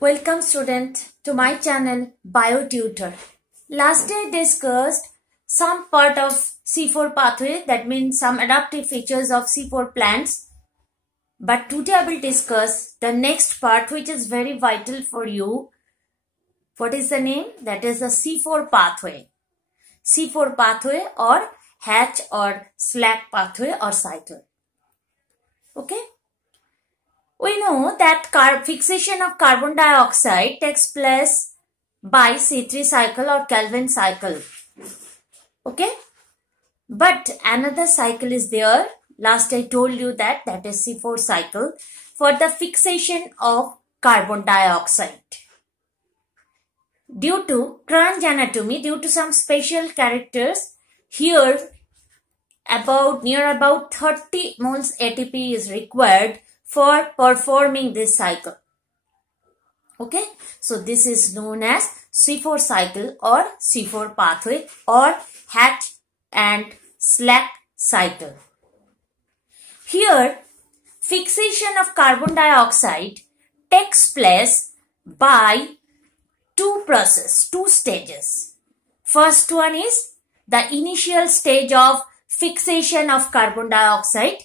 Welcome student to my channel BioTutor. Last day discussed some part of C4 pathway, that means some adaptive features of C4 plants. But today I will discuss the next part which is very vital for you. What is the name? That is the C4 pathway. C4 pathway or hatch or slack pathway or cycle. Okay. We know that fixation of carbon dioxide takes place by C3 cycle or Kelvin cycle. Okay. But another cycle is there. Last I told you that is C4 cycle for the fixation of carbon dioxide. Due to Kranz anatomy, due to some special characters, here near about 30 moles ATP is required for performing this cycle. Okay, so this is known as C4 cycle or C4 pathway or hatch and slack cycle. Here, fixation of carbon dioxide takes place by two stages. First one is the initial stage of fixation of carbon dioxide,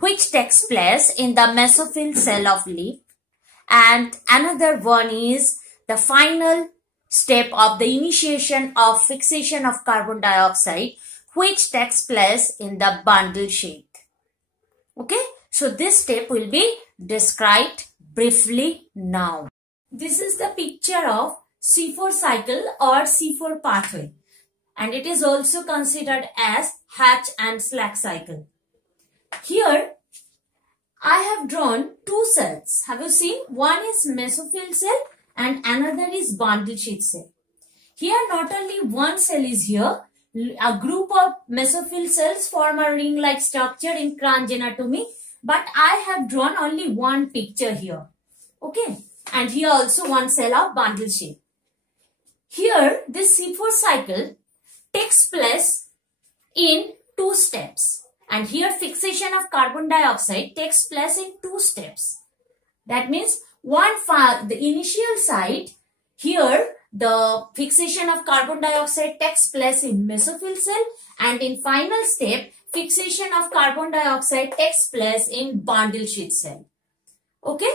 which takes place in the mesophyll cell of leaf, and another one is the final step of the initiation of fixation of carbon dioxide, which takes place in the bundle sheath. Okay, so this step will be described briefly now. This is the picture of C4 cycle or C4 pathway, and it is also considered as hatch and slack cycle. Here, I have drawn two cells. Have you seen? One is mesophyll cell and another is bundle sheath cell. Here, not only one cell is here. A group of mesophyll cells form a ring-like structure in Kranz anatomy. But I have drawn only one picture here. Okay. And here also one cell of bundle sheath. Here, this C4 cycle takes place in two steps. And here fixation of carbon dioxide takes place in two steps. That means the initial site, here the fixation of carbon dioxide takes place in mesophyll cell, and in final step fixation of carbon dioxide takes place in bundle sheath cell. Okay.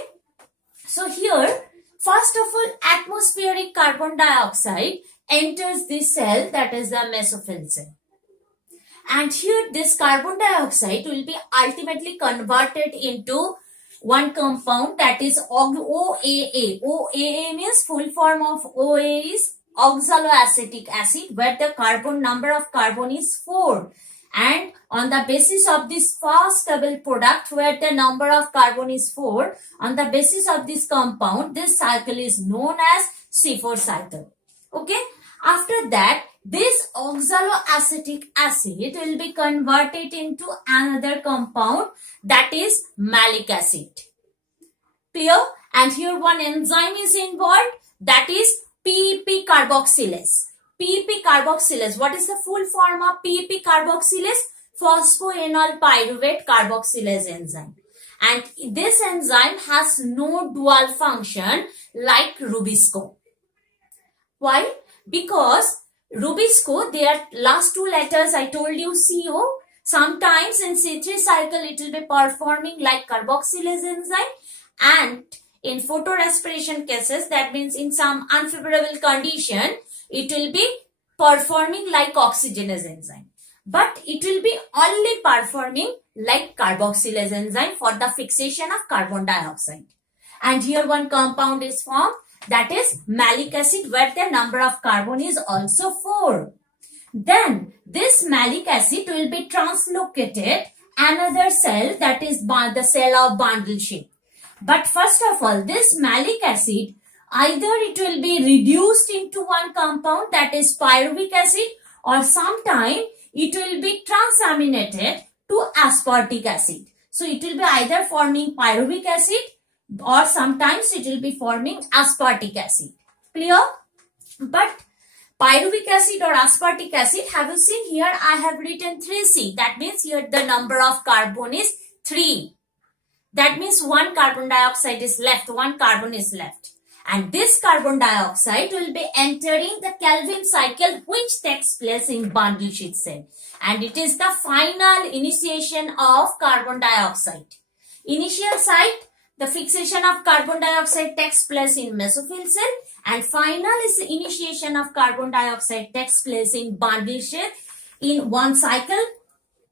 So here first of all atmospheric carbon dioxide enters this cell, that is the mesophyll cell. And here this carbon dioxide will be ultimately converted into one compound, that is OAA. OAA means full form of OA is oxaloacetic acid, where the number of carbon is 4. And on the basis of this first double product, where the number of carbon is 4, on the basis of this compound, this cycle is known as C4 cycle. Okay. After that, this oxaloacetic acid will be converted into another compound, that is malic acid. Clear? And here one enzyme is involved, that is PEP carboxylase. PEP carboxylase. What is the full form of PEP carboxylase? Phosphoenol pyruvate carboxylase enzyme. And this enzyme has no dual function like Rubisco. Why? Because Rubisco, their last two letters I told you CO. Sometimes in C3 cycle it will be performing like carboxylase enzyme, and in photorespiration cases, that means in some unfavorable condition, it will be performing like oxygenase enzyme. But it will be only performing like carboxylase enzyme for the fixation of carbon dioxide. And here one compound is formed, that is malic acid, where the number of carbon is also 4. Then this malic acid will be translocated another cell, that is the cell of bundle sheath. But first of all, this malic acid, either it will be reduced into one compound, that is pyruvic acid, or sometime it will be transaminated to aspartic acid. So it will be either forming pyruvic acid or sometimes it will be forming aspartic acid. Clear? But pyruvic acid or aspartic acid, have you seen here I have written 3C. That means here the number of carbon is 3. That means one carbon dioxide is left, one carbon is left. And this carbon dioxide will be entering the Kelvin cycle which takes place in bundle sheath cell. And it is the final initiation of carbon dioxide. Initial site, the fixation of carbon dioxide takes place in mesophyll cell, and final is the initiation of carbon dioxide takes place in bundle sheath in one cycle,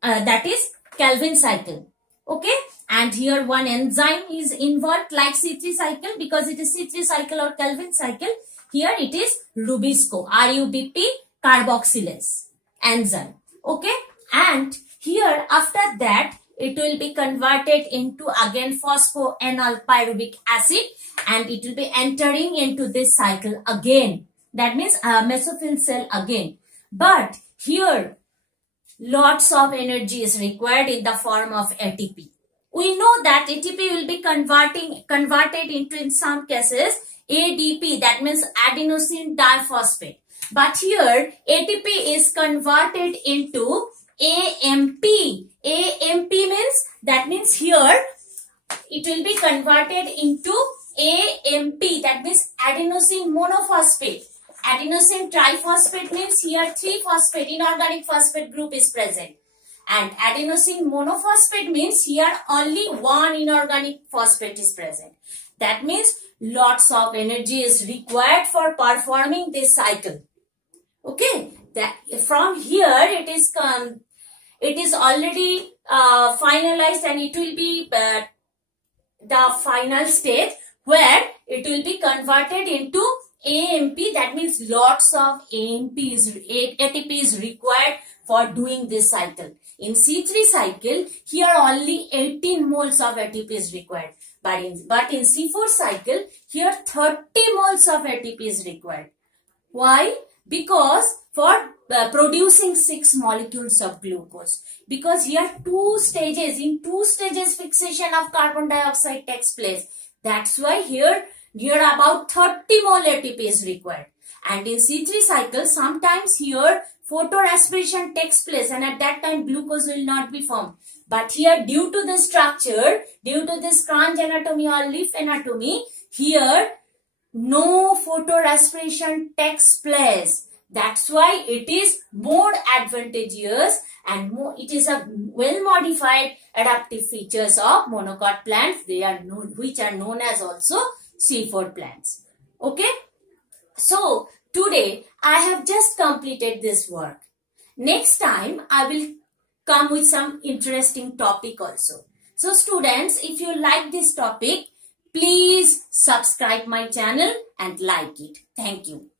that is Kelvin cycle. Okay, and here one enzyme is involved like C3 cycle, because it is C3 cycle or Kelvin cycle. Here it is Rubisco, RUBP carboxylase enzyme. Okay, and here after that it will be converted into again phosphoenol pyruvic acid, and it will be entering into this cycle again. That means mesophyll cell again. But here lots of energy is required in the form of ATP. We know that ATP will be converted into, in some cases, ADP, that means adenosine diphosphate. But here ATP is converted into AMP. AMP means, that means here it will be converted into AMP, that means adenosine monophosphate. Adenosine triphosphate means here 3-phosphate inorganic phosphate group is present. And adenosine monophosphate means here only one inorganic phosphate is present. That means lots of energy is required for performing this cycle. Okay, that from here it is already finalized, and it will be the final stage where it will be converted into AMP. That means lots of ATP is required for doing this cycle. In C3 cycle, here only 18 moles of ATP is required. But in C4 cycle, here 30 moles of ATP is required. Why? Because for producing 6 molecules of glucose. Because here in 2 stages fixation of carbon dioxide takes place. That's why here about 30 mole ATP is required. And in C3 cycle, sometimes here photorespiration takes place, and at that time glucose will not be formed. But here, due to the structure, due to this Kranz anatomy or leaf anatomy, here no photorespiration takes place. That's why it is more advantageous, and it is a well modified adaptive features of monocot plants. They are known, which are known as also C4 plants. Okay. So today I have just completed this work. Next time I will come with some interesting topic also. So students, if you like this topic, please subscribe my channel and like it. Thank you.